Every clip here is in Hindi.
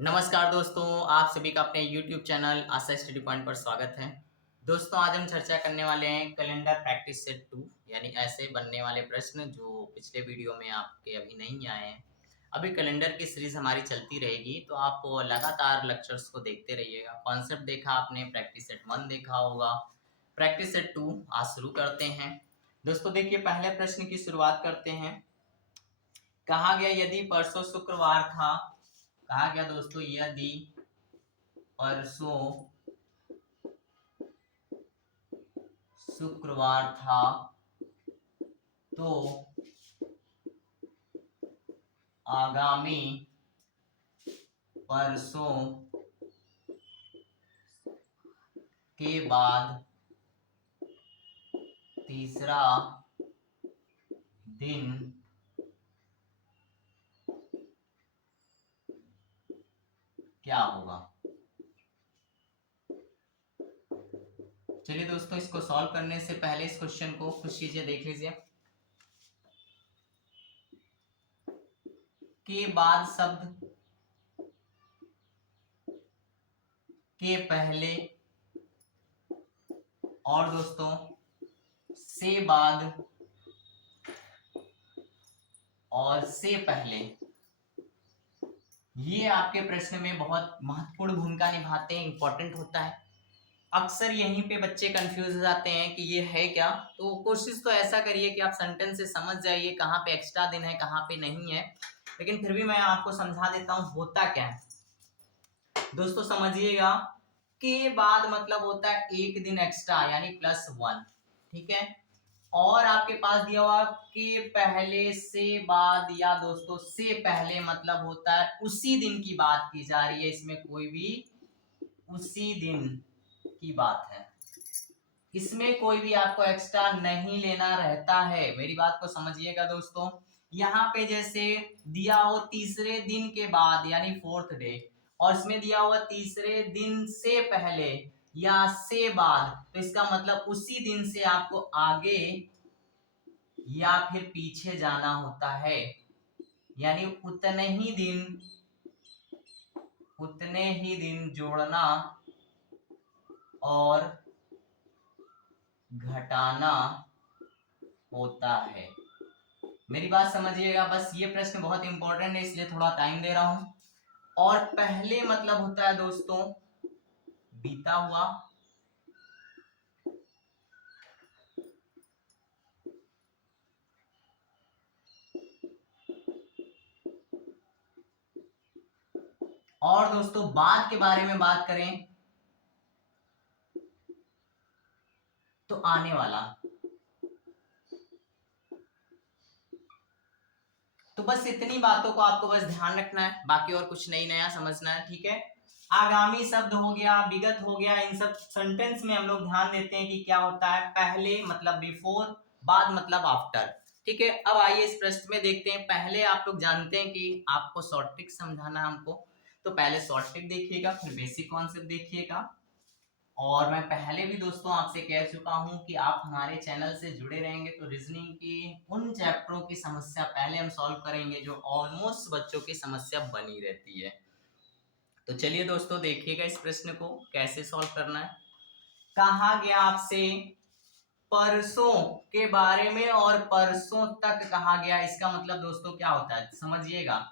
नमस्कार दोस्तों, आप सभी का अपने YouTube चैनल आशा स्टडी पॉइंट पर स्वागत है। दोस्तों, आज हम चर्चा करने वाले हैं कैलेंडर प्रैक्टिस सेट 2 यानी ऐसे बनने वाले प्रश्न जो पिछले वीडियो में आपके अभी नहीं आए हैं। अभी कैलेंडर की सीरीज हमारी चलती रहेगी, तो आप लगातार लेक्चर्स को देखते रहिएगा। कॉन्सेप्ट देखा आपने, प्रैक्टिस सेट 1 देखा होगा, प्रैक्टिस सेट 2 आज शुरू करते हैं। दोस्तों देखिए, पहले प्रश्न की शुरुआत करते हैं। कहा गया यदि परसों शुक्रवार था, कहा गया दोस्तों यदि परसों शुक्रवार था तो आगामी परसों के बाद तीसरा दिन क्या होगा। चलिए दोस्तों, इसको सॉल्व करने से पहले इस क्वेश्चन को कुछ चीजें देख लीजिए। के बाद शब्द के पहले और दोस्तों से बाद और से पहले, ये आपके प्रश्न में बहुत महत्वपूर्ण भूमिका निभाते हैं, इंपॉर्टेंट होता है। अक्सर यहीं पे बच्चे कंफ्यूज हो जाते हैं कि ये है क्या। तो कोशिश तो ऐसा करिए कि आप सेंटेंस से समझ जाइए कहाँ पे एक्स्ट्रा दिन है, कहाँ पे नहीं है। लेकिन फिर भी मैं आपको समझा देता हूँ होता क्या है। दोस्तों समझिएगा, के बाद मतलब होता है एक दिन एक्स्ट्रा यानी +1, ठीक है। और आपके पास दिया हुआ के पहले से बाद या दोस्तों से पहले मतलब होता है उसी दिन की बात की जा रही है, इसमें कोई भी उसी दिन की बात है, इसमें कोई भी आपको एक्स्ट्रा नहीं लेना रहता है। मेरी बात को समझिएगा दोस्तों। यहाँ पे जैसे दिया हो तीसरे दिन के बाद यानी 4th डे, और इसमें दिया हुआ तीसरे दिन से पहले या से बाद, तो इसका मतलब उसी दिन से आपको आगे या फिर पीछे जाना होता है, यानी उतने ही दिन जोड़ना और घटाना होता है। मेरी बात समझिएगा, बस ये प्रश्न बहुत इंपॉर्टेंट है इसलिए थोड़ा टाइम दे रहा हूं। और पहले मतलब होता है दोस्तों बीता हुआ, और दोस्तों बाद के बारे में बात करें तो आने वाला। तो बस इतनी बातों को आपको बस ध्यान रखना है, बाकी और कुछ नहीं नया समझना है, ठीक है। आगामी शब्द हो गया, विगत हो गया, इन सब सेंटेंस में हम लोग ध्यान देते हैं कि क्या होता है, पहले मतलब बिफोर, बाद मतलब आफ्टर, ठीक है। अब आइए इस प्रश्न में देखते हैं। पहले आप लोग जानते हैं कि आपको शॉर्ट ट्रिक समझाना है हमको, तो पहले शॉर्ट ट्रिक देखिएगा, फिर बेसिक कॉन्सेप्ट देखिएगा। और मैं पहले भी दोस्तों आपसे कह चुका हूं कि आप हमारे चैनल से जुड़े रहेंगे तो रीजनिंग की उन चैप्टरों की समस्या पहले हम सॉल्व करेंगे जो ऑलमोस्ट बच्चों की समस्या बनी रहती है। तो चलिए दोस्तों देखिएगा इस प्रश्न को कैसे सॉल्व करना है। कहा गया आपसे परसों के बारे में और परसों तक कहा गया, इसका मतलब दोस्तों क्या होता है समझिएगा।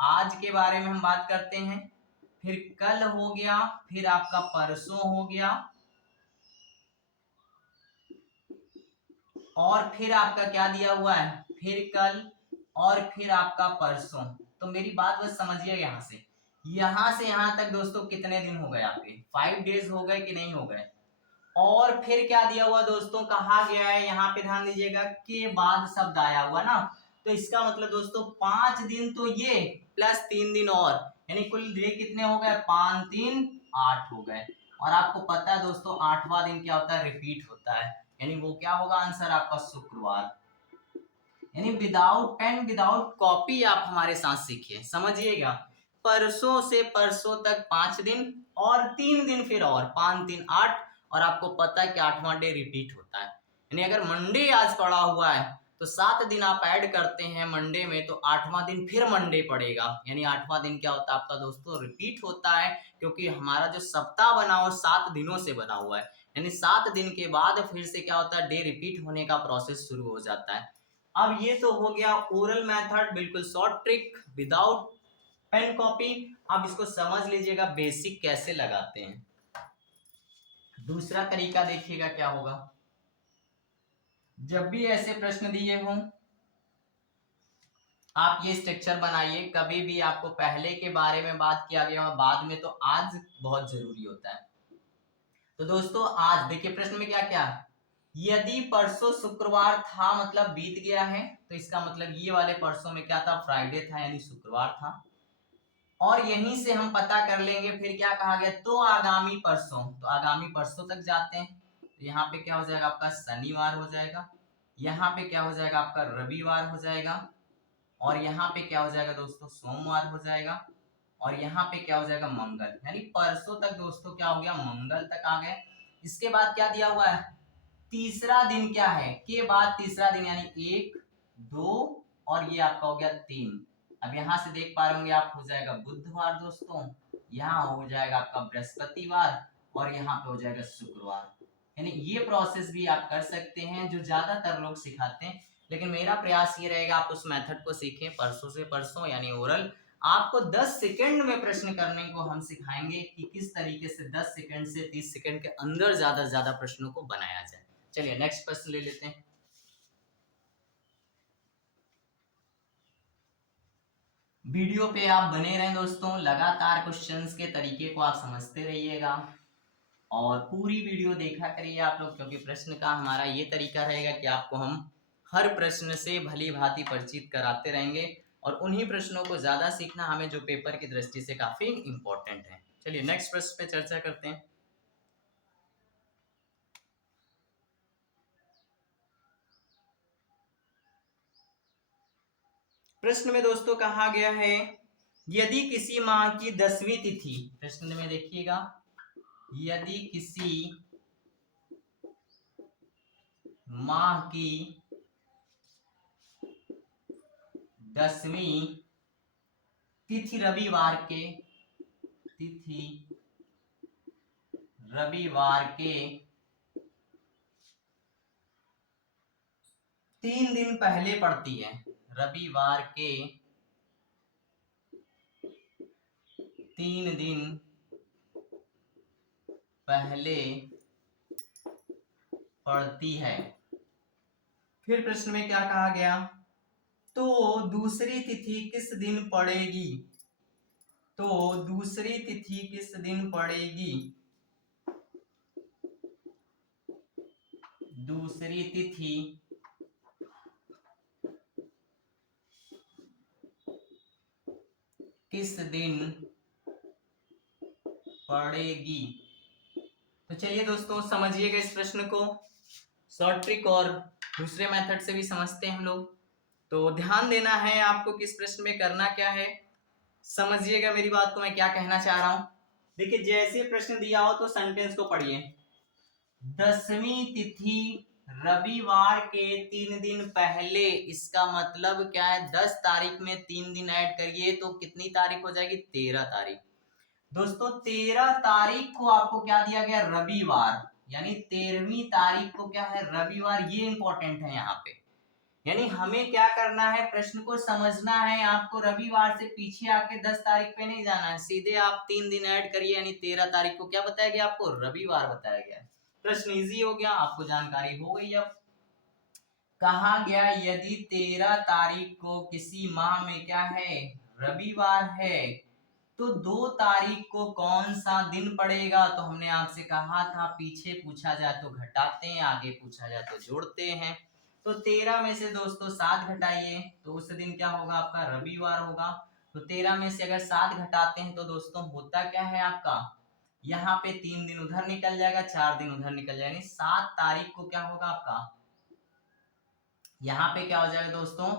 आज के बारे में हम बात करते हैं, फिर कल हो गया, फिर आपका परसों हो गया, और फिर आपका क्या दिया हुआ है, फिर कल, और फिर आपका परसों। तो मेरी बात बस समझिए, यहां से यहां तक दोस्तों कितने दिन हो गए आपके, 5 डेज हो गए कि नहीं हो गए। और फिर क्या दिया हुआ दोस्तों, कहा गया है यहाँ पे ध्यान दीजिएगा के बाद शब्द आया हुआ ना, तो इसका मतलब दोस्तों 5 दिन तो ये प्लस 3 दिन और, यानी कुल डे कितने हो गए, 5 3 8 हो गए। और आपको पता है दोस्तों 8वां दिन क्या होता है, रिपीट होता है, यानी वो क्या होगा आंसर आपका शुक्रवार। यानी विदाउट पेन विदाउट कॉपी आप हमारे साथ सीखिए, समझिएगा। परसों से परसों तक 5 दिन और 3 दिन फिर और 5 3 8, और आपको पता है कि 8वां डे रिपीट होता है। यानी अगर मंडे आज पड़ा हुआ है तो 7 दिन आप ऐड करते हैं मंडे में तो 8वां दिन फिर मंडे पड़ेगा, यानी 8वां दिन क्या होता है आपका दोस्तों रिपीट होता है, क्योंकि हमारा जो सप्ताह बना हुआ 7 दिनों से बना हुआ है, यानी 7 दिन के बाद फिर से क्या होता है डे रिपीट होने का प्रोसेस शुरू हो जाता है। अब ये तो हो गया ओरल मेथड, बिल्कुल short trick without pen copy. अब इसको समझ लीजिएगा बेसिक कैसे लगाते हैं। दूसरा तरीका देखिएगा क्या होगा, जब भी ऐसे प्रश्न दिए हों आप ये स्ट्रक्चर बनाइए। कभी भी आपको पहले के बारे में बात किया गया हो बाद में, तो आज बहुत जरूरी होता है। तो दोस्तों आज देखिए प्रश्न में क्या क्या, यदि परसों शुक्रवार था मतलब बीत गया है, तो इसका मतलब ये वाले परसों में क्या था फ्राइडे था यानी शुक्रवार था। और यहीं से हम पता कर लेंगे फिर क्या कहा गया, तो आगामी परसों, तो आगामी परसों तक जाते हैं, तो यहाँ पे क्या हो जाएगा आपका शनिवार हो जाएगा, यहाँ पे क्या हो जाएगा आपका रविवार हो जाएगा, और यहाँ पे क्या हो जाएगा दोस्तों सोमवार हो जाएगा, और यहाँ पे क्या हो जाएगा मंगल, यानी परसों तक दोस्तों क्या हो गया मंगल तक आ गए। इसके बाद क्या दिया हुआ है, तीसरा दिन क्या है के बाद तीसरा दिन, यानी 1 2 और ये आपका हो गया 3। अब यहाँ से देख पा रहे होंगे आप, हो जाएगा बुधवार दोस्तों, यहाँ हो जाएगा आपका बृहस्पतिवार, और यहाँ पे हो जाएगा शुक्रवार। यानी ये प्रोसेस भी आप कर सकते हैं जो ज्यादातर लोग सिखाते हैं, लेकिन मेरा प्रयास ये रहेगा आप उस मेथड को सीखें परसों से परसों, यानी ओरल। आपको 10 सेकंड में प्रश्न करने को हम सिखाएंगे कि किस तरीके से 10 सेकंड से 30 सेकंड के अंदर ज्यादा से ज्यादा प्रश्नों को बनाया जाए। चलिए नेक्स्ट प्रश्न ले लेते हैं। वीडियो पे आप बने रहें दोस्तों, लगातार क्वेश्चंस के तरीके को आप समझते रहिएगा और पूरी वीडियो देखा करिए आप लोग, क्योंकि प्रश्न का हमारा ये तरीका रहेगा कि आपको हम हर प्रश्न से भली भांति परिचित कराते रहेंगे, और उन्हीं प्रश्नों को ज्यादा सीखना हमें जो पेपर की दृष्टि से काफी इंपॉर्टेंट है। चलिए नेक्स्ट प्रश्न पे चर्चा करते हैं। प्रश्न में दोस्तों कहा गया है, यदि किसी माह की 10वीं तिथि, प्रश्न में देखिएगा, यदि किसी माह की 10वीं तिथि रविवार के, तिथि रविवार के 3 दिन पहले पड़ती है, रविवार के 3 दिन पहले पड़ती है। फिर प्रश्न में क्या कहा गया, तो दूसरी तिथि किस दिन पड़ेगी, तो दूसरी तिथि किस दिन पड़ेगी, दूसरी तिथि किस दिन पड़ेगी। तो चलिए दोस्तों समझिएगा इस प्रश्न को, शॉर्ट ट्रिक और दूसरे मेथड से भी समझते हैं हम लोग। तो ध्यान देना है आपको किस प्रश्न में करना क्या है, समझिएगा मेरी बात को मैं क्या कहना चाह रहा हूं। देखिए जैसे प्रश्न दिया हो तो सेंटेंस को पढ़िए, 10वीं तिथि रविवार के 3 दिन पहले, इसका मतलब क्या है 10 तारीख में 3 दिन ऐड करिए तो कितनी तारीख हो जाएगी 13 तारीख। दोस्तों 13 तारीख को आपको क्या दिया गया रविवार, यानी 13वीं तारीख को क्या है रविवार, ये इंपॉर्टेंट है यहाँ पे। यानी हमें क्या करना है प्रश्न को समझना है, आपको रविवार से पीछे आके 10 तारीख पे नहीं जाना है, सीधे आप 3 दिन ऐड करिए, यानी 13 तारीख को क्या बताया गया आपको रविवार बताया गया है। प्रश्न इजी हो गया, आपको जानकारी हो गई। अब कहा गया यदि 13 तारीख को किसी माह में क्या है रविवार है, तो 2 तारीख को कौन सा दिन पड़ेगा, तो हमने आपसे कहा था पीछे पूछा जाए तो घटाते हैं, आगे पूछा जाए तो जोड़ते हैं। तो 13 में से दोस्तों 7 घटाइए तो उस दिन क्या होगा आपका रविवार होगा। तो 13 में से अगर 7 घटाते हैं तो दोस्तों होता क्या है आपका, यहाँ पे 3 दिन उधर निकल जाएगा, 4 दिन उधर निकल जाएगा, यानी 7 तारीख को क्या होगा आपका, यहाँ पे क्या हो जाएगा दोस्तों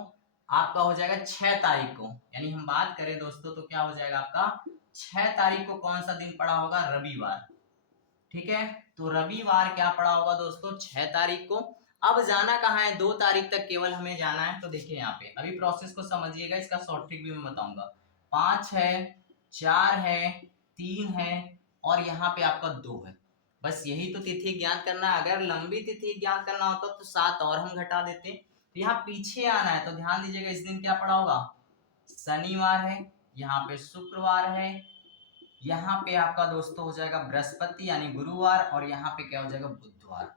आपका हो जाएगा 6 तारीख को, यानी हम बात करें दोस्तों तो क्या हो जाएगा आपका 6 तारीख को कौन सा दिन पड़ा होगा रविवार। ठीक है, तो रविवार क्या पड़ा होगा दोस्तों 6 तारीख को। अब जाना कहाँ है, 2 तारीख तक केवल हमें जाना है। तो देखिए यहाँ पे अभी प्रोसेस को समझिएगा, इसका शॉर्ट ट्रिक भी मैं बताऊंगा। 5 है, 4 है, 3 है और यहाँ पे आपका 2 है। बस यही तो तिथि ज्ञात करना है। अगर लंबी तिथि ज्ञात करना होता तो 7 और हम घटा देते। तो यहाँ पीछे आना है, तो ध्यान दीजिएगा इस दिन क्या पड़ा होगा, शनिवार है, यहाँ पे शुक्रवार है, यहाँ पे आपका दोस्तों हो जाएगा बृहस्पति यानी गुरुवार, और यहाँ पे क्या हो जाएगा, बुधवार।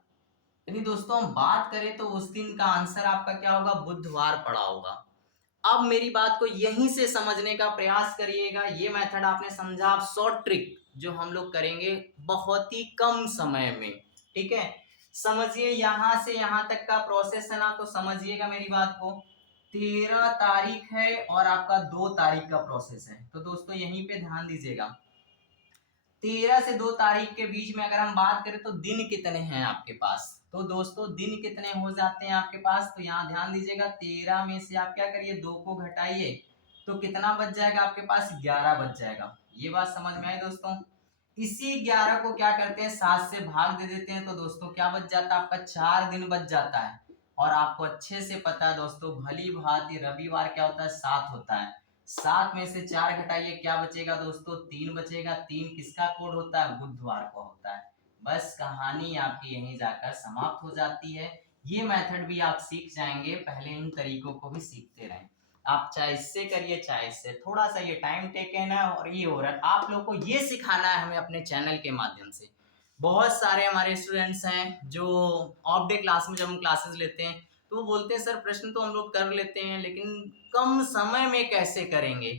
यदि दोस्तों हम बात करें तो उस दिन का आंसर आपका क्या होगा, बुधवार पड़ा होगा। अब मेरी बात को यहीं से समझने का प्रयास करिएगा। ये मेथड आपने समझा, आप शॉर्ट ट्रिक जो हम लोग करेंगे बहुत ही कम समय में, ठीक है। समझिए यहां से यहां तक का प्रोसेस है ना, तो समझिएगा मेरी बात को। 13 तारीख है और आपका 2 तारीख का प्रोसेस है। तो दोस्तों यहीं पे ध्यान दीजिएगा, 13 से 2 तारीख के बीच में अगर हम बात करें तो दिन कितने हैं आपके पास। तो दोस्तों दिन कितने हो जाते हैं आपके पास, तो यहाँ ध्यान दीजिएगा 13 में से आप क्या करिए, 2 को घटाइए, तो कितना बच जाएगा आपके पास, 11 बच जाएगा। ये बात समझ में आई दोस्तों। इसी 11 को क्या करते हैं, 7 से भाग दे देते हैं, तो दोस्तों क्या बच जाता है आपका, 4 दिन बच जाता है। और आपको अच्छे से पता है दोस्तों, भली भांति रविवार क्या होता है, 7 होता है। 7 में से 4 घटाइए, क्या बचेगा दोस्तों, 3 बचेगा। 3 किसका कोड होता है, बुधवार को होता है। बस कहानी आपकी यहीं जाकर समाप्त हो जाती है। ये मेथड भी आप सीख जाएंगे, पहले इन तरीकों को भी सीखते रहें। आप चाहे इससे करिए चाहे इससे, थोड़ा सा ये टाइम टेकन है और ये हो रहा है। आप लोग को ये सिखाना है हमें अपने चैनल के माध्यम से। बहुत सारे हमारे स्टूडेंट्स हैं जो ऑफ डे क्लास में जब हम क्लासेस लेते हैं तो वो बोलते हैं सर प्रश्न तो हम लोग कर लेते हैं लेकिन कम समय में कैसे करेंगे,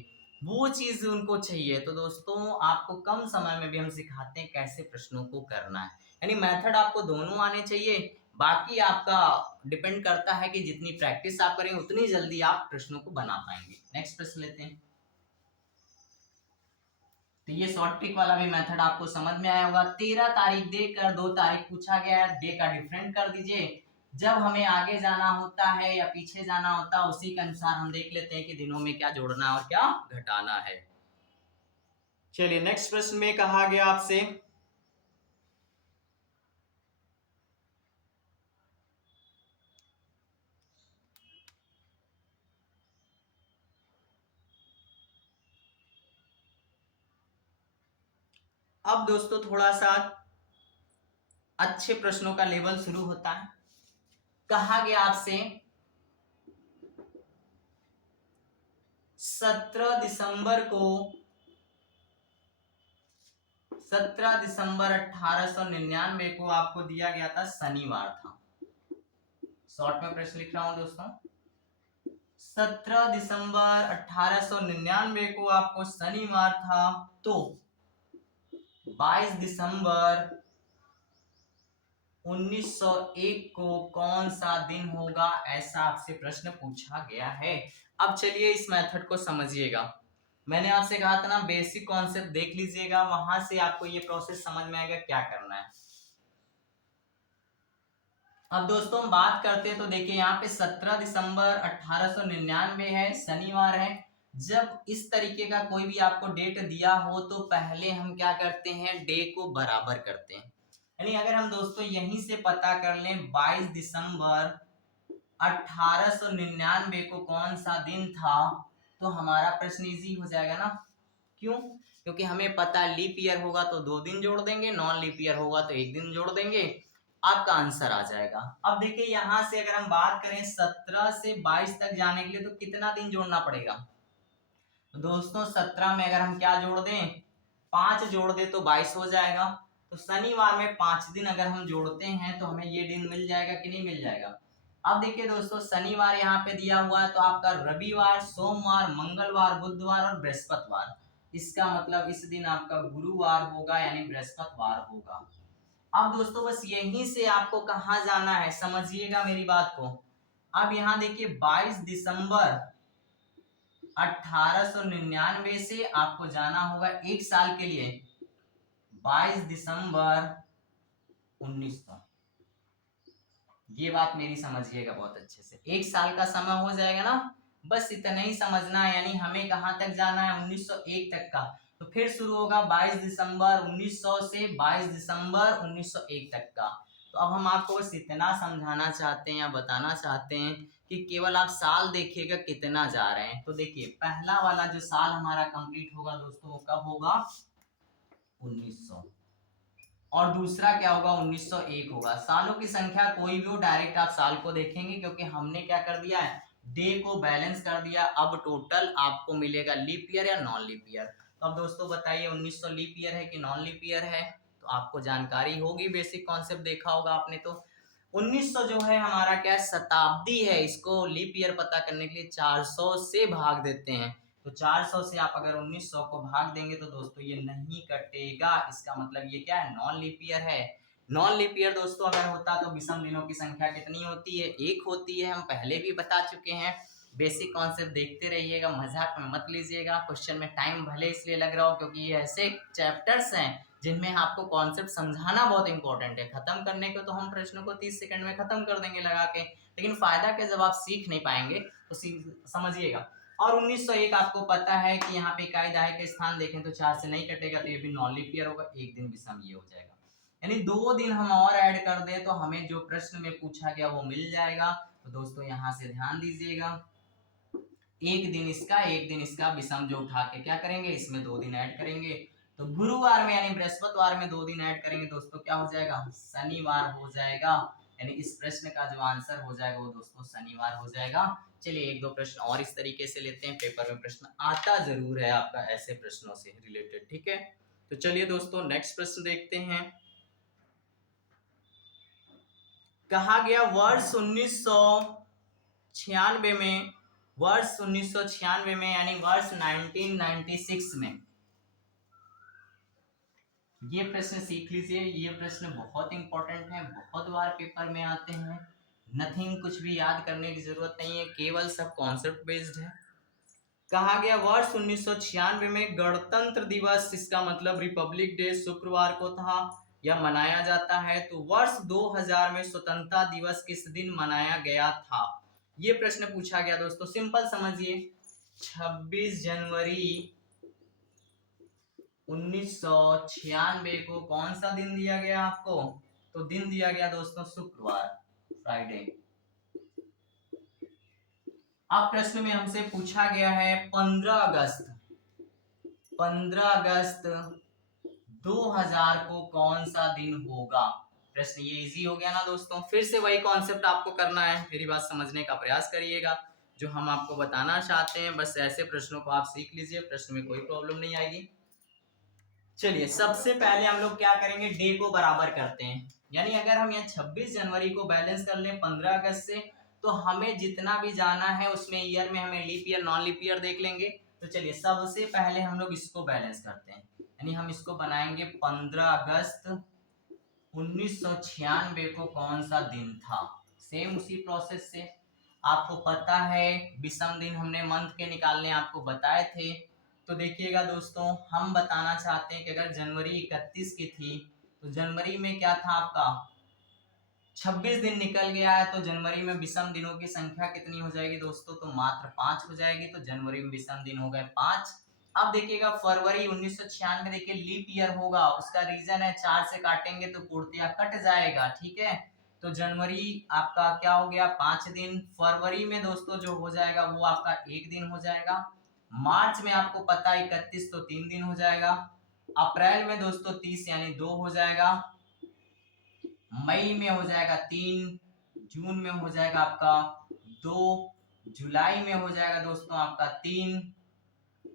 वो चीज उनको चाहिए। तो दोस्तों आपको कम समय में भी हम सिखाते हैं कैसे प्रश्नों को करना है। यानी मेथड आपको दोनों आने चाहिए, बाकी आपका डिपेंड करता है कि जितनी प्रैक्टिस आप करेंगे उतनी जल्दी आप प्रश्नों को बना पाएंगे। नेक्स्ट प्रश्न लेते हैं। तो ये शॉर्ट ट्रिक वाला भी मेथड आपको समझ में आया होगा। 13 तारीख देकर 2 तारीख पूछा गया है, डे का डिफरेंट कर दीजिए। जब हमें आगे जाना होता है या पीछे जाना होता है उसी के अनुसार हम देख लेते हैं कि दिनों में क्या जोड़ना और क्या घटाना है। चलिए नेक्स्ट प्रश्न में कहा गया आपसे, अब दोस्तों थोड़ा सा अच्छे प्रश्नों का लेवल शुरू होता है। कहा गया आपसे 17 दिसंबर को 17 दिसंबर 1899 को आपको दिया गया था, शनिवार था। शॉर्ट में प्रश्न लिख रहा हूं दोस्तों, 17 दिसंबर 1899 को आपको शनिवार था, तो 22 दिसंबर 1901 को कौन सा दिन होगा, ऐसा आपसे प्रश्न पूछा गया है। अब चलिए इस मेथड को समझिएगा। मैंने आपसे कहा था ना बेसिक कॉन्सेप्ट देख लीजिएगा, वहां से आपको ये प्रोसेस समझ में आएगा क्या करना है। अब दोस्तों हम बात करते हैं तो देखिए यहाँ पे 17 दिसंबर 1899 है, शनिवार है। जब इस तरीके का कोई भी आपको डेट दिया हो तो पहले हम क्या करते हैं, डे को बराबर करते हैं। यानी अगर हम दोस्तों यहीं से पता कर लें 22 दिसंबर 1899 को कौन सा दिन था, तो हमारा प्रश्न इजी हो जाएगा ना। क्यों, क्योंकि हमें पता लीप ईयर होगा तो 2 दिन जोड़ देंगे, नॉन लीप ईयर होगा तो 1 दिन जोड़ देंगे, आपका आंसर आ जाएगा। अब देखिए यहां से अगर हम बात करें 17 से 22 तक जाने के लिए तो कितना दिन जोड़ना पड़ेगा, तो दोस्तों 17 में अगर हम क्या जोड़ दें, 5 जोड़ दे तो 22 हो जाएगा। तो शनिवार में 5 दिन अगर हम जोड़ते हैं तो हमें ये दिन मिल जाएगा कि नहीं मिल जाएगा। अब देखिए दोस्तों शनिवार यहाँ पे दिया हुआ है तो आपका रविवार, सोमवार, मंगलवार, बुधवार और बृहस्पतिवार, इसका मतलब इस दिन आपका गुरुवार होगा यानी बृहस्पतिवार होगा। अब दोस्तों बस यहीं से आपको कहाँ जाना है, समझिएगा मेरी बात को। अब यहाँ देखिए 22 दिसंबर 1899 से आपको जाना होगा एक साल के लिए 22 दिसंबर 1900। ये बात मेरी समझिएगा बहुत अच्छे से, एक साल का समय हो जाएगा ना, बस इतना ही समझना है। यानी हमें कहां तक जाना है, 1901 तक का। तो फिर शुरू होगा 22 दिसंबर 1900 से 22 दिसंबर 1901 तक का। तो अब हम आपको बस इतना समझाना चाहते हैं या बताना चाहते हैं कि केवल आप साल देखिएगा कितना जा रहे हैं। तो देखिए पहला वाला जो साल हमारा कंप्लीट होगा दोस्तों वो कब होगा, 1900, और दूसरा क्या होगा, 1901 होगा। सालों की संख्या कोई भी हो, डायरेक्ट आप साल को देखेंगे क्योंकि हमने क्या कर दिया है, डे को बैलेंस कर दिया। अब टोटल आपको मिलेगा लीप ईयर या नॉन लीप ईयर। तो अब दोस्तों बताइए 1900 लीप ईयर है कि नॉन लीप ईयर है, तो आपको जानकारी होगी, बेसिक कॉन्सेप्ट देखा होगा आपने। तो 1900 जो है हमारा क्या शताब्दी है, इसको लीप ईयर पता करने के लिए 400 से भाग देते हैं। तो 400 से आप अगर 1900 को भाग देंगे तो दोस्तों ये नहीं कटेगा, इसका मतलब ये क्या है, नॉन लीप ईयर है। नॉन लीप ईयर दोस्तों अगर होता तो विषम दिनों की संख्या कितनी होती है, एक होती है, हम पहले भी बता चुके हैं। बेसिक कॉन्सेप्ट देखते रहिएगा, मजाक में मत लीजिएगा। क्वेश्चन में टाइम भले इसलिए लग रहा हो क्योंकि ये ऐसे चैप्टर्स हैं जिनमें आपको कॉन्सेप्ट समझाना बहुत इंपॉर्टेंट है। खत्म करने को तो हम प्रश्नों को 30 सेकंड में खत्म कर देंगे लगा के, लेकिन फायदा क्या, जब आप सीख नहीं पाएंगे तो समझिएगा। और 1901 आपको पता है कि यहाँ पे इकाई दहाई का स्थान देखें तो 4 से नहीं कटेगा, तो ये भी नॉन लीप ईयर होगा, एक दिन विषम ये हो जाएगा। यानी 2 दिन हम और ऐड कर दें तो हमें जो प्रश्न में पूछा गया वो मिल जाएगा। तो दोस्तों यहाँ से ध्यान दीजिएगा, एक दिन इसका एक दिन इसका विषम जो उठा के क्या करेंगे, इसमें 2 दिन ऐड करेंगे। तो गुरुवार में यानी बृहस्पतिवार में 2 दिन ऐड करेंगे दोस्तों, क्या हो जाएगा, शनिवार हो जाएगा। यानी इस प्रश्न का जो आंसर हो जाएगा वो दोस्तों शनिवार हो जाएगा। चलिए एक दो प्रश्न और इस तरीके से लेते हैं, पेपर में प्रश्न आता जरूर है आपका ऐसे प्रश्नों से रिलेटेड, ठीक है। तो चलिए दोस्तों नेक्स्ट प्रश्न देखते हैं। कहा गया वर्ष 1996 में, वर्ष 1996 में यानी वर्ष 1996 में, ये प्रश्न सीख लीजिए, ये प्रश्न बहुत इंपॉर्टेंट है, बहुत बार पेपर में आते हैं। नथिंग, कुछ भी याद करने की जरूरत नहीं है, केवल सब कॉन्सेप्ट बेस्ड है। कहा गया वर्ष 1996 में गणतंत्र दिवस, इसका मतलब रिपब्लिक डे, शुक्रवार को था या मनाया जाता है। तो वर्ष 2000 में स्वतंत्रता दिवस किस दिन मनाया गया था, ये प्रश्न पूछा गया दोस्तों। सिंपल समझिए, 26 जनवरी 1996 को कौन सा दिन दिया गया आपको, तो दिन दिया गया दोस्तों शुक्रवार, फ्राइडे। अब प्रश्न में हमसे पूछा गया है 15 अगस्त 2000 को कौन सा दिन होगा। प्रश्न ये इजी हो गया ना दोस्तों। फिर से वही कॉन्सेप्ट आपको करना है, मेरी बात समझने का प्रयास करिएगा, जो हम आपको बताना चाहते हैं बस ऐसे प्रश्नों को आप सीख लीजिए, प्रश्न में कोई प्रॉब्लम नहीं आएगी। चलिए सबसे पहले हम लोग क्या करेंगे, डे को बराबर करते हैं। यानी अगर हम यहाँ 26 जनवरी को बैलेंस कर लें 15 अगस्त से, तो हमें जितना भी जाना है उसमें ईयर में हमें leap year non leap year देख लेंगे। तो चलिए सबसे पहले हम लोग इसको बैलेंस करते हैं, यानी हम इसको बनाएंगे 15 अगस्त 1996 को कौन सा दिन था। सेम उसी प्रोसेस से, आपको पता है विषम दिन हमने मंथ के निकालने आपको बताए थे। तो देखिएगा दोस्तों, हम बताना चाहते हैं कि अगर जनवरी 31 की थी तो जनवरी में क्या था आपका 26 दिन निकल गया है, तो जनवरी में विषम दिनों की संख्या कितनी हो जाएगी दोस्तों, तो मात्र 5 हो जाएगी। तो जनवरी में विषम दिन हो गए 5। अब देखिएगा फरवरी 1996 देखिए लीप ईयर होगा, उसका रीजन है 4 से काटेंगे तो पूर्तियां कट जाएगा, ठीक है। तो जनवरी आपका क्या हो गया 5 दिन, फरवरी में दोस्तों जो हो जाएगा वो आपका 1 दिन हो जाएगा, मार्च में आपको पता है 31 तो 3 दिन हो जाएगा, अप्रैल में दोस्तों 30 यानी 2 हो जाएगा, मई में हो जाएगा 3, जून में हो जाएगा आपका 2, जुलाई में हो जाएगा दोस्तों आपका 3,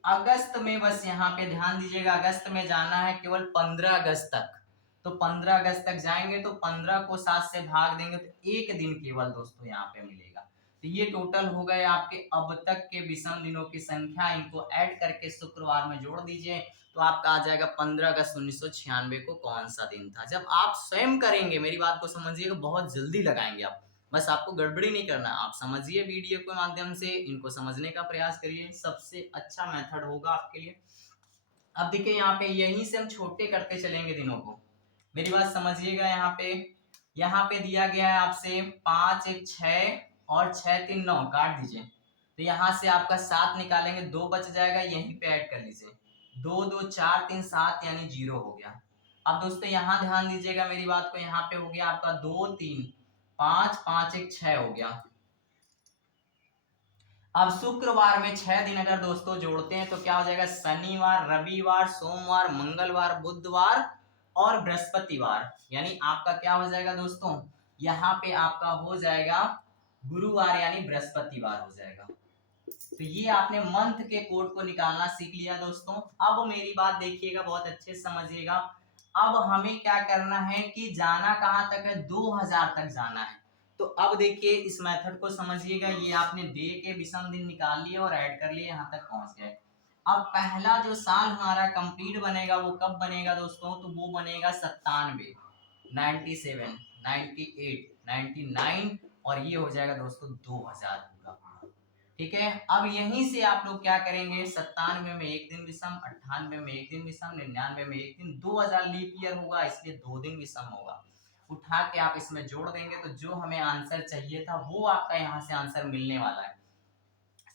अगस्त में बस यहाँ पे ध्यान दीजिएगा, अगस्त में जाना है केवल 15 अगस्त तक। तो 15 अगस्त तक जाएंगे तो 15 को 7 से भाग देंगे तो 1 दिन केवल दोस्तों यहाँ पे मिलेगा। तो ये टोटल हो गए आपके अब तक के विषम दिनों की संख्या, इनको ऐड करके शुक्रवार में जोड़ दीजिए तो आपका आ जाएगा 15 अगस्त 1996 को कौन सा दिन था। जब आप स्वयं करेंगे, मेरी बात को समझिएगा, बहुत जल्दी लगाएंगे आप, बस आपको गड़बड़ी नहीं करना, आप समझिए वीडियो के माध्यम से, इनको समझने का प्रयास करिए, सबसे अच्छा मेथड होगा आपके लिए। अब देखिए यहाँ पे यहीं से हम छोटे करते चलेंगे दिनों को, मेरी बात समझिएगा। यहाँ पे दिया गया है आपसे 5 1 6 और 6 3 9, काट दीजिए। तो यहाँ से आपका 7 निकालेंगे, 2 बच जाएगा, यहीं पे ऐड कर लीजिए, 2 2 4 3 7 यानी 0 हो गया। अब दोस्तों यहाँ ध्यान दीजिएगा मेरी बात को, यहाँ पे हो गया आपका 2 3 5 5 1 6 हो गया। अब शुक्रवार में 6 दिन अगर दोस्तों जोड़ते हैं तो क्या हो जाएगा, शनिवार, रविवार, सोमवार, मंगलवार, बुधवार और बृहस्पतिवार, यानी आपका क्या हो जाएगा दोस्तों, यहाँ पे आपका हो जाएगा गुरुवार यानी बृहस्पतिवार हो जाएगा। तो ये आपने मंथ के कोड को निकालना सीख लिया दोस्तों। अब मेरी बात देखिएगा, बहुत अच्छे से समझिएगा। अब हमें क्या करना है कि जाना कहां तक है, 2000 तक जाना है। तो अब देखिए इस मेथड को समझिएगा, ये आपने डे के विषम दिन निकाल लिए और ऐड कर लिए, यहाँ तक पहुंच गए। अब पहला जो साल हमारा कंप्लीट बनेगा वो कब बनेगा दोस्तों, तो वो बनेगा 97, 97, 98, 99 और ये हो जाएगा दोस्तों 2000 पूरा। ठीक है, अब यहीं से आप लोग क्या करेंगे, 97 में एक दिन विषम, 98 में एक दिन विषम, 99 में एक दिन, 2000 लीप ईयर होगा इसलिए 2 दिन विषम होगा। उठा के आप इसमें जोड़ देंगे तो जो हमें आंसर चाहिए था वो आपका यहाँ से आंसर मिलने वाला है।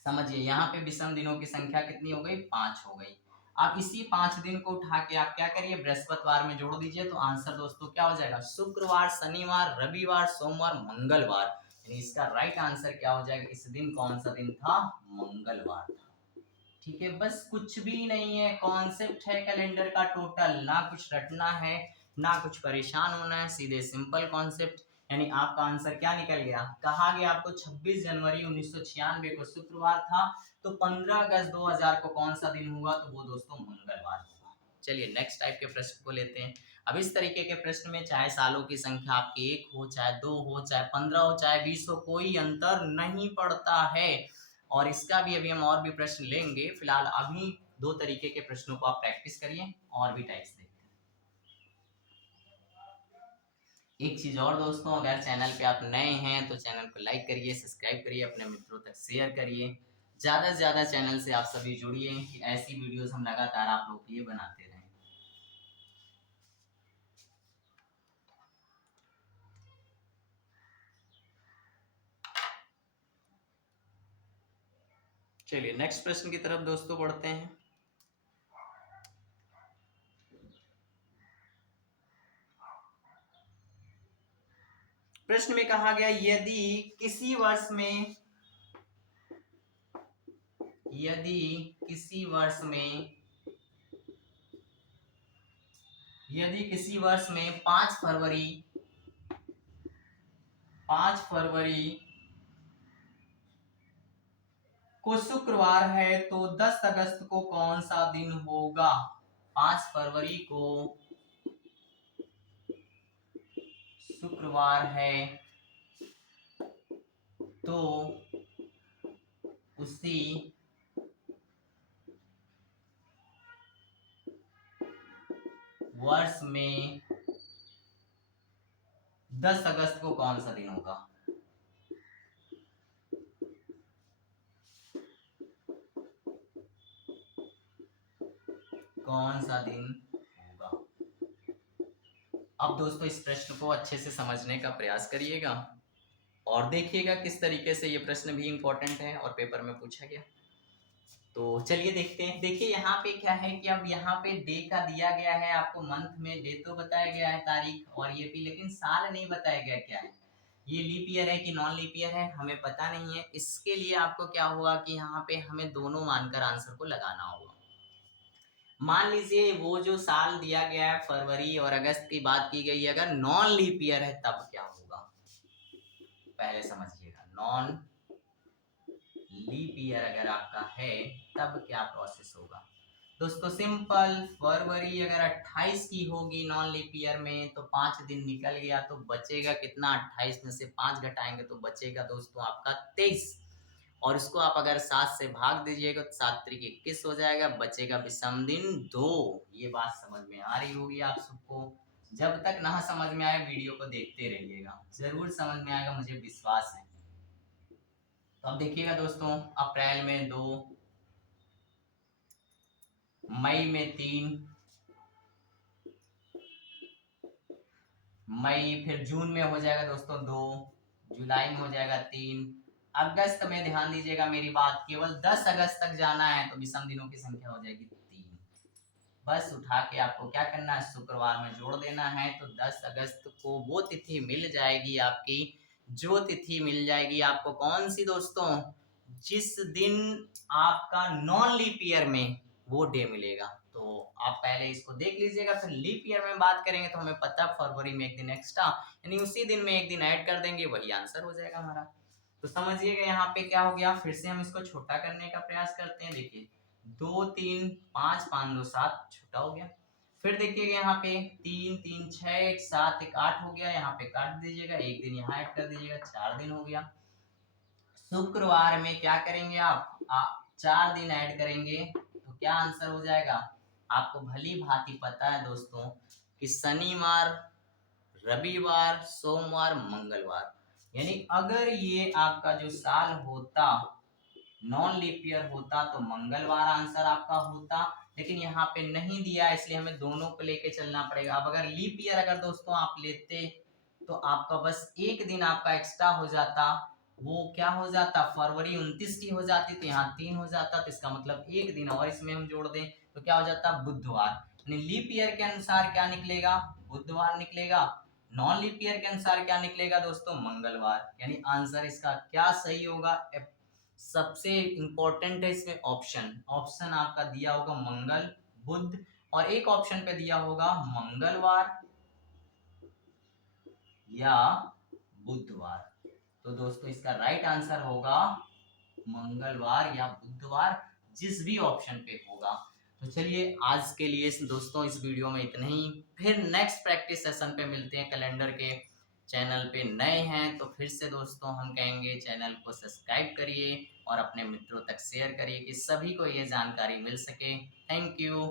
समझिए यहाँ पे विषम दिनों की संख्या कितनी हो गई, 5 हो गई। अब इसी 5 दिन को उठा के आप क्या करिए, बृहस्पतिवार में जोड़ दीजिए तो आंसर दोस्तों क्या हो जाएगा, शुक्रवार, शनिवार, रविवार, सोमवार, मंगलवार। यानी इसका राइट आंसर क्या हो जाएगा, इस दिन कौन सा दिन था, मंगलवार था। ठीक है, बस कुछ भी नहीं है, कॉन्सेप्ट है कैलेंडर का टोटल, ना कुछ रटना है ना कुछ परेशान होना है, सीधे सिंपल कॉन्सेप्ट। यानी आपका आंसर क्या निकल गया, कहा गया आपको 26 जनवरी 1996 को शुक्रवार था, तो 15 अगस्त 2000 को कौन सा दिन होगा, तो वो दोस्तों मंगलवार होगा। चलिए नेक्स्ट टाइप के प्रश्न को लेते हैं। अब इस तरीके के प्रश्न में चाहे सालों की संख्या आपकी 1 हो, चाहे 2 हो, चाहे 15 हो, चाहे 20 हो, कोई अंतर नहीं पड़ता है। और इसका भी अभी हम और भी प्रश्न लेंगे, फिलहाल अभी 2 तरीके के प्रश्नों को आप प्रैक्टिस करिए और भी टाइप्स देखते हैं। एक चीज और दोस्तों, अगर चैनल पे आप नए हैं तो चैनल को लाइक करिए, सब्सक्राइब करिए, अपने मित्रों तक शेयर करिए, ज्यादा से ज्यादा चैनल से आप सभी जुड़िए कि ऐसी वीडियोस हम लगातार आप लोग के लिए बनाते रहें। चलिए नेक्स्ट प्रश्न की तरफ दोस्तों बढ़ते हैं। प्रश्न में कहा गया, यदि किसी वर्ष में यदि किसी वर्ष में यदि किसी वर्ष में 5 फरवरी को शुक्रवार है तो 10 अगस्त को कौन सा दिन होगा। 5 फरवरी को शुक्रवार है तो उसी वर्ष में 10 अगस्त को कौन सा दिन होगा। कौन सा दिन होगा। अब दोस्तों इस प्रश्न को अच्छे से समझने का प्रयास करिएगा और देखिएगा किस तरीके से ये प्रश्न भी इंपॉर्टेंट है और पेपर में पूछा गया। तो चलिए देखते हैं। देखिए यहाँ पे क्या है कि अब यहाँ पे डे का दिया गया है आपको, मंथ में डे तो बताया गया है, तारीख और ये भी, लेकिन साल नहीं बताया गया क्या है, ये लीप ईयर है कि नॉन लीप ईयर है हमें पता नहीं है। इसके लिए आपको क्या होगा कि यहाँ पे हमें दोनों मानकर आंसर को लगाना होगा। मान लीजिए वो जो साल दिया गया है फरवरी और अगस्त की बात की गई, अगर नॉन लीप ईयर है तब क्या होगा, पहले समझिएगा। नॉन लीप ईयर अगर आपका है तब क्या प्रोसेस होगा दोस्तों, सिंपल। फरवरी अगर 28 की होगी नॉन लीप ईयर में तो 5 दिन निकल गया तो बचेगा कितना, 28 में से 5 घटाएंगे तो बचेगा दोस्तों आपका 23, और इसको आप अगर 7 से भाग दीजिएगा तो 7 त्रिक 21 हो जाएगा, बचेगा विषम दिन 2। ये बात समझ में आ रही होगी आप सबको। जब तक ना समझ में आए वीडियो को देखते रहिएगा, जरूर समझ में आएगा, मुझे विश्वास है। तो अब देखिएगा दोस्तों, अप्रैल में 2, मई में 3, मई फिर जून में हो जाएगा दोस्तों 2, जुलाई में हो जाएगा 3, अगस्त में ध्यान दीजिएगा मेरी बात, केवल 10 अगस्त तक जाना है तो विषम दिनों की संख्या हो जाएगी 3। बस उठा के आपको क्या करना है, शुक्रवार में जोड़ देना है। तो 10 अगस्त को वो तिथि मिल जाएगी आपकी, जो तिथि मिल जाएगी आपको कौन सी दोस्तों, जिस दिन आपका नॉन लीप ईयर में वो डे मिलेगा। तो आप पहले इसको देख लीजिएगा, फिर लीप ईयर में बात करेंगे तो हमें पता फरवरी में एक दिन एक्स्ट्रा, यानी उसी दिन में एक दिन ऐड कर देंगे, वही आंसर हो जाएगा हमारा। तो समझिएगा यहाँ पे क्या हो गया, फिर से हम इसको छोटा करने का प्रयास करते हैं। देखिए 2 3 5 5 2 7 छोटा हो गया। फिर देखिएगा यहाँ पे 3 3 6 1 7 1 8 हो गया, यहाँ पे काट दीजिएगा, एक दिन यहाँ ऐड कर दीजिएगा, 4 दिन हो गया। शुक्रवार में क्या करेंगे आप 4 दिन ऐड करेंगे तो क्या आंसर हो जाएगा। आपको भली भांति पता है दोस्तों कि शनिवार, रविवार, सोमवार, मंगलवार, यानी अगर ये आपका जो साल होता नॉन लीप ईयर होता तो मंगलवार आंसर आपका होता, लेकिन यहाँ पे नहीं दिया, इसलिए हमें दोनों को लेके चलना पड़ेगा। अब अगर लीप ईयर अगर दोस्तों आप लेते तो आपका बस एक दिन आपका एक्स्ट्रा हो जाता, वो क्या हो जाता, फरवरी 29 की हो जाती, तो यहाँ 3 हो जाता, तो इसका मतलब एक दिन और इसमें हम जोड़ दें तो क्या हो जाता, बुधवार। यानी लीप ईयर के अनुसार क्या निकलेगा, बुधवार निकलेगा। नॉन लीप ईयर के अनुसार क्या निकलेगा दोस्तों, मंगलवार। यानी आंसर इसका क्या सही होगा, सबसे इंपॉर्टेंट है इसमें ऑप्शन, ऑप्शन आपका दिया होगा मंगल, बुध, और एक ऑप्शन पे दिया होगा मंगलवार या बुधवार। तो दोस्तों इसका राइट आंसर होगा मंगलवार या बुधवार, जिस भी ऑप्शन पे होगा। तो चलिए आज के लिए दोस्तों इस वीडियो में इतना ही, फिर नेक्स्ट प्रैक्टिस सेशन पे मिलते हैं। कैलेंडर के चैनल पे नए हैं तो फिर से दोस्तों हम कहेंगे चैनल को सब्सक्राइब करिए और अपने मित्रों तक शेयर करिए कि सभी को ये जानकारी मिल सके। Thank you.